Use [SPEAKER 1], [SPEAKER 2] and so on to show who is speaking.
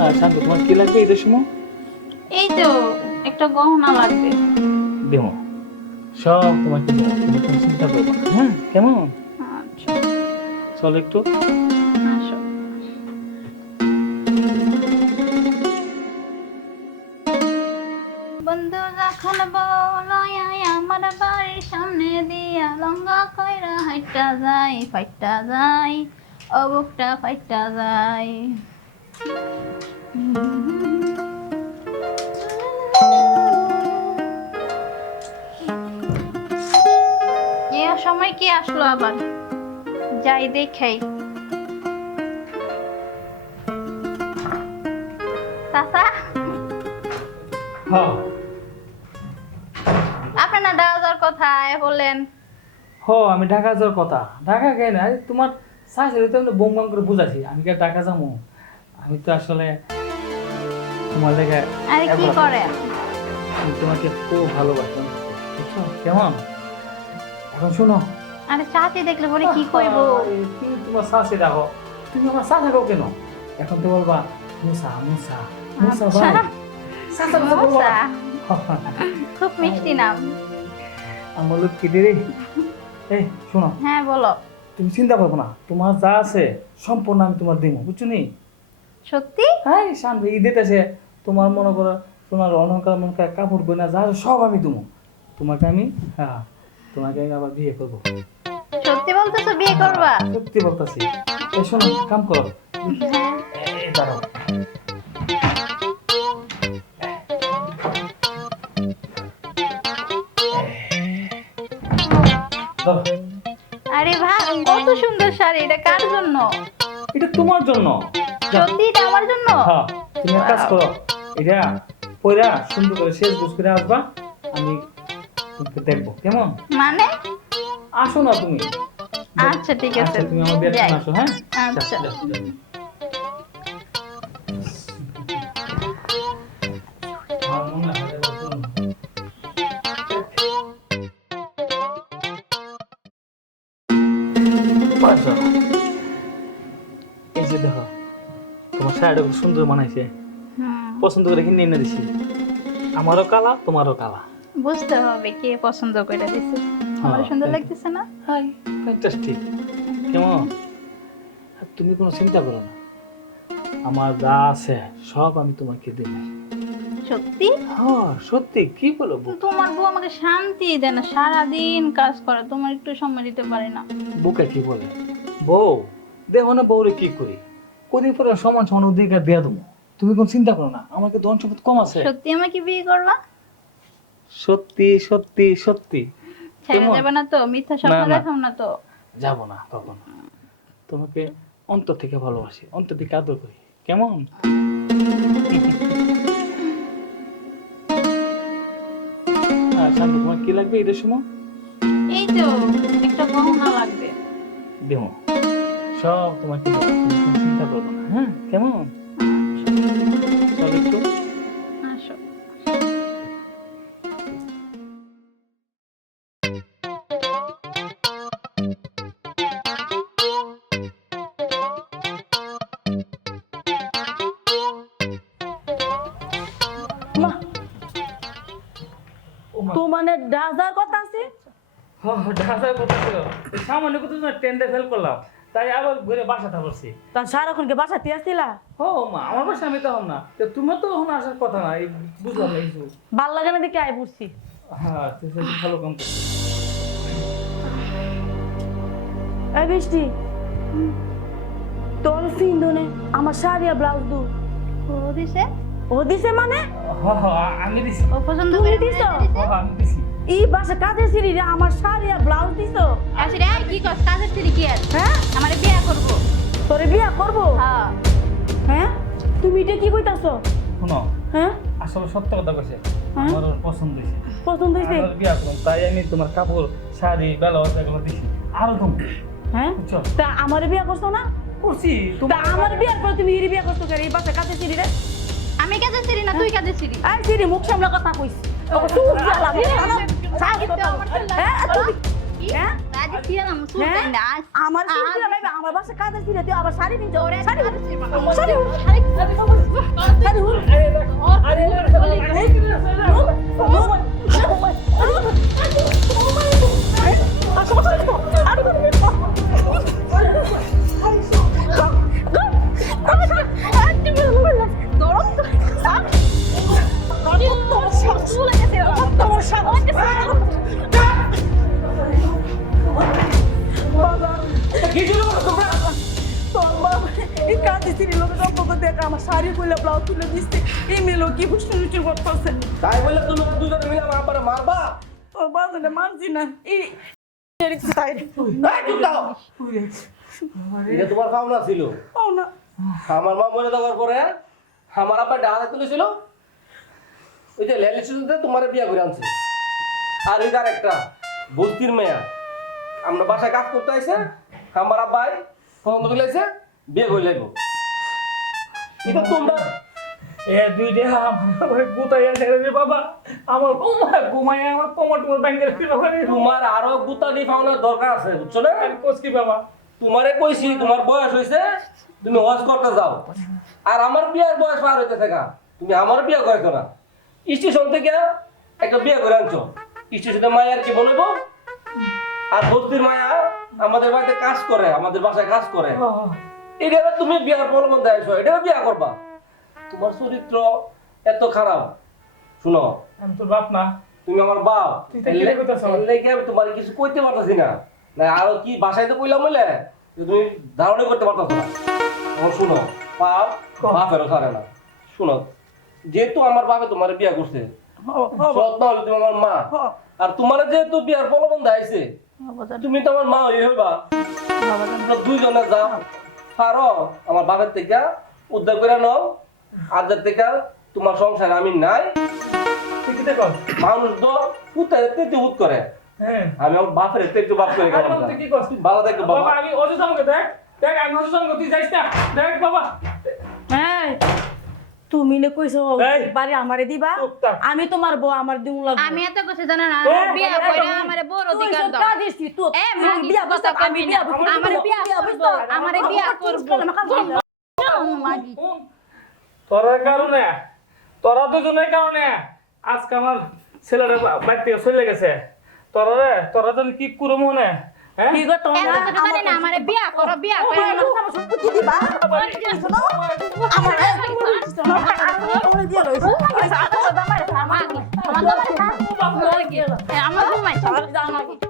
[SPEAKER 1] হ্যাঁ শান্ত তোমার কি লাগবে ঈদের সময়
[SPEAKER 2] এই তো একটা গহনা লাগবে।
[SPEAKER 1] দেবো। সব তোমাকে দেবো তুমি কোনো চিন্তা করব হ্যাঁ কেমন?
[SPEAKER 2] আচ্ছা।
[SPEAKER 1] চল একটু।
[SPEAKER 2] বন্ধু যখন বলয় আমার বাড়ির সামনে দিয়া লঙ্গা কইরা হাইটা যায় ফাইটা যায় অবুকটা ফাইটা যায় সময় কি আসলো আবার? যাই দেখাই। চাচা?
[SPEAKER 1] হ্যাঁ।
[SPEAKER 2] আপনার না যাওয়ার কথায় বললেন।
[SPEAKER 1] হ আমি ঢাকা যাওয়ার কথা। ঢাকা কেন তোমার শাশুড়ি তো বোম বম করে বুঝাছি আমি কি ঢাকা যাব? আমি তো আসলে তোমার লেগে
[SPEAKER 2] আরে কি করে?
[SPEAKER 1] আমি তোমাকে খুব ভালোবাসি বুঝছ? কেমন? এখন শোনো।
[SPEAKER 2] আরে চাচি দেখলে পরে কি কইব?
[SPEAKER 1] তুমি তোমার শাশি রাখো তুমি আমার শাশি রাখো কেন? এখন তো বলবা মুসা মুসা মুসা
[SPEAKER 2] আচ্ছা।
[SPEAKER 1] ভাই। শাশা
[SPEAKER 2] মশা, খুব মিষ্টি নাম।
[SPEAKER 1] আমার লোক কি রে এই শোনো।
[SPEAKER 2] হ্যাঁ বলো।
[SPEAKER 1] তুমি চিন্তা করব না তোমার যা আছে সম্পূর্ণ আমি তোমার দিব বুঝছ নি?
[SPEAKER 2] সত্যি?
[SPEAKER 1] হ্যাঁ সামনে আছে তোমার মনে করো তোমার অলঙ্কার মনকার কাপড় গয়না যা সব আমি দেবো তোমাকে আমি হ্যাঁ তোমাকে আমি আবার বিয়ে করব।
[SPEAKER 2] সত্যি বলতেছো বিয়ে করবা?
[SPEAKER 1] সত্যি বলতেছি। শোনো কাম করো। এই দাঁড়াও।
[SPEAKER 2] আরে ভাই কত সুন্দর শাড়ি এটা কার জন্য?
[SPEAKER 1] এটা তোমার জন্য।
[SPEAKER 2] সত্যি এটা আমার জন্য?
[SPEAKER 1] হ্যাঁ তুমি এক কাজ করো। এটা পয়রা সুন্দর করে শেষ বুঝ করে আসবা আমি দেখব। কেমন?
[SPEAKER 2] মানে?
[SPEAKER 1] আসো না তুমি।
[SPEAKER 2] আচ্ছা ঠিক আছে।
[SPEAKER 1] আচ্ছা তুমি আমার বিয়ের আসো হ্যাঁ?
[SPEAKER 2] আচ্ছা।
[SPEAKER 1] এই যে দেখো তোমার শাড়িটা খুব সুন্দর বানাইছে। পছন্দ করে কিনে এনে দিছি। আমারও কালা তোমারও কালা।
[SPEAKER 2] বুঝতে হবে কে পছন্দ করে দিছে। আমার
[SPEAKER 1] হ্যাঁ,
[SPEAKER 2] সুন্দর লাগতেছে না?
[SPEAKER 1] হাই ফ্যান্টাস্টিক কেমন? তুমি কোনো চিন্তা করো না। আমার যা আছে সব আমি তোমাকে দেব।
[SPEAKER 2] সত্যি?
[SPEAKER 1] হ্যাঁ সত্যি কি বলব
[SPEAKER 2] তোমার বউ আমাকে শান্তি দেয় না সারাদিন কাজ করে তোমার একটু সময় দিতে পারে না।
[SPEAKER 1] বুকে কি বলে? বউ দেখো না বউরে কি করি? কদিন পরে সমান সমান অধিকার দেয়া দেবো। তুমি কোন চিন্তা করো না আমাকে ধন সম্পদ কম আছে।
[SPEAKER 2] সত্যি আমাকে বিয়ে করবা?
[SPEAKER 1] সত্যি সত্যি সত্যি।
[SPEAKER 2] ছেড়ে? দেবে না তো মিথ্যা স্বপ্ন
[SPEAKER 1] না, না।
[SPEAKER 2] তো।
[SPEAKER 1] যাব না কখনো। তোমাকে অন্তর থেকে ভালোবাসি অন্তর থেকে আদর করি। কেমন? তোমার কি লাগবে ঈদের সময়?
[SPEAKER 2] এই তো একটা গহনা লাগবে।
[SPEAKER 1] দেবো। সব তোমাকে চিন্তা করব না হ্যাঁ? কেমন?
[SPEAKER 3] তো মানে ডাজার কথা আছে?
[SPEAKER 1] হ্যাঁ ঢাকায় কথা ছিল। এই সামান্য কত টেন্ডে ফেল করলাম। তাই আবার ঘুরে বাসাটা বসছি
[SPEAKER 3] তার সারাক্ষণকে বাসাতে আসছিলা?
[SPEAKER 1] ও মা আমার বাসা আমি তো হম না। তো তোমার তো এখন আসার কথা না এই বুঝলাম না কিছু।
[SPEAKER 3] ভালো লাগে না দেখে আয় পড়ছি
[SPEAKER 1] হ্যাঁ ভালো কাম করছিস।
[SPEAKER 3] এই বৃষ্টি। তোর ফিন্দনে আমার শাড়ি আর ব্লাউজ দু
[SPEAKER 2] দিছে?
[SPEAKER 3] ও দিছে মানে?
[SPEAKER 1] আমি দিছি।
[SPEAKER 2] ও পছন্দ করে
[SPEAKER 3] দিছো?
[SPEAKER 1] ও আমি দিছি।
[SPEAKER 3] এই বাসা কাজের সিঁড়ি রে আমার শাড়ি আর ব্লাউজ দিছো?
[SPEAKER 2] আসি রে কি কস কাজের ছিলি কি আর
[SPEAKER 3] হ্যাঁ
[SPEAKER 2] আমারে বিয়ে করব
[SPEAKER 3] তোরে বিয়া করব
[SPEAKER 2] হ্যাঁ
[SPEAKER 3] হ্যাঁ তুমি এটা কি কইতাছো
[SPEAKER 1] শোনো
[SPEAKER 3] হ্যাঁ
[SPEAKER 1] আসলে সত্য কথা কইছে
[SPEAKER 3] হ্যাঁ?
[SPEAKER 1] আমার ওর পছন্দ হয়েছে
[SPEAKER 3] পছন্দ হয়েছে
[SPEAKER 1] আমার বিয়া করুন তাই আমি তোমার কাপড় শাড়ি ব্লাউজ এগুলো দিছি। আরও তুমি
[SPEAKER 3] হ্যাঁ তা আমার বিয়া করছ না?
[SPEAKER 1] করছি
[SPEAKER 3] তা আমার বিয়ার পর তুমি ইরি বিয়া করছ কেন এই বাসা কাজের সিঁড়ি রে
[SPEAKER 2] আমি কাজের ছিলি না তুই কাজের ছিলি?
[SPEAKER 3] আই সিরি মুখ সামলা কথা কইছ তোকে চুপ জ্বালা না সাহস কথা হ্যাঁ তুই হ্যাঁ?
[SPEAKER 2] কাজে ছিল না মুসুল
[SPEAKER 3] হ্যাঁ?
[SPEAKER 2] না
[SPEAKER 3] আমার চুপ আমার বাসা কাজের সিঁড়ি তুই আবার শাড়ি নিয়ে যাও শাড়ি শাড়ি
[SPEAKER 2] শাড়ি
[SPEAKER 3] আরে শাড়ি খুলে ব্লাউজ তুলে দিচ্ছে এই মেলো কি হুসুন হুসুন করতেছে?
[SPEAKER 4] তাই বলে তুমি দুজনে মিলে আমার আব্বারে মারবা?
[SPEAKER 3] তোর বাজারে মানছি না। এই তাই
[SPEAKER 4] এই চুপ থাকো। এটা তোমার খাওনা ছিল? আমার মা মরে যাওয়ার পরে আমার আব্বা ডাহাতে তুলেছিল। ওই যে লেলি সুযোগে তোমার বিয়া করে আনছে। আর ওই একটা বস্তির মেয়া। আমরা বাসায় কাজ করতে আইছে। আমার আব্বাই করে লাইছে বিয়ে করে এটা তোমরা?
[SPEAKER 1] এ আমার গুতাইয়া ছেড়ে দে বাবা। আমার আমার কোমর টোমর
[SPEAKER 4] তোমার আরও গুতানি পাওনার দরকার আছে বুঝছ না?
[SPEAKER 1] কোচ কি বাবা?
[SPEAKER 4] তোমারে কইছি তোমার বয়স হয়েছে তুমি হজ করতে যাও। আর আমার বিয়ার বয়স পার হইতে থাকা তুমি আমার বিয়ে করেছ না। স্টেশন থেকে একটা বিয়ে করে আনছো। স্টেশনে মায়ের কি বলব আর বস্তির মায়া আমাদের বাড়িতে কাজ করে আমাদের বাসায় কাজ করে। এটা তুমি বিয়ার প্রলোভন দেয়ছো এটা বিয়া করবা? তোমার চরিত্র এত খারাপ। শুনো
[SPEAKER 1] আমি তোর বাপ না।
[SPEAKER 4] তুমি আমার বাপ। লেগে আমি তোমার কিছু কইতে পারতাছি না? না আরও কি বাসায় তো কইলাম বলে যে তুমি ধারণা করতে পারতাছ না। এখন শুনো বাপ বাপেরও ছাড়ে না। শুনো যেহেতু আমার বাপে তোমার বিয়া করছে সৎ না হলে তুমি আমার মা। আর তোমার যেহেতু বিয়ার প্রলোভন দেয়ছে তুমি তো আমার মা হইবা। দুইজনে যাও। পারো আমার বাপের থেকে উদ্ধার করে নাও আদার থেকে তোমার সংসার আমি নাই।
[SPEAKER 1] তুই কি দেখো
[SPEAKER 4] মানুষ তো উত্তরে তেতে উত করে।
[SPEAKER 1] হ্যাঁ।
[SPEAKER 4] আমি আমার বাপের তেতে বাপ করে গেলাম ভালো থাকো
[SPEAKER 1] বাবা আমি আমাকে দেখ। দেখ আমি আমাকে তুই যাইস না। দেখ বাবা।
[SPEAKER 3] হ্যাঁ তুমি কইছো। বাড়ি আমারে দিবা। আমি তোমার বউ আমার দিমু লাগবে।
[SPEAKER 2] আমি এত কিছু জানা না। বিয়া কইরা আমারে
[SPEAKER 3] তুই
[SPEAKER 2] অধিকার দাও।
[SPEAKER 3] দিছি তুই
[SPEAKER 2] এ, মা,
[SPEAKER 3] বিয়া আমি বিয়া।
[SPEAKER 2] আমারে বিয়া আমারে বিয়া করব। মাগি।
[SPEAKER 1] কারণে তোরা দুজনের কারণে আজকে আমার ছেলেটা বাড়ি চলে গেছে। তোরা রে তোরা যেন কি করো মনে?
[SPEAKER 3] কি গো তোমরা
[SPEAKER 2] দোকানে না আমারে
[SPEAKER 3] আমার আমার আমার আমার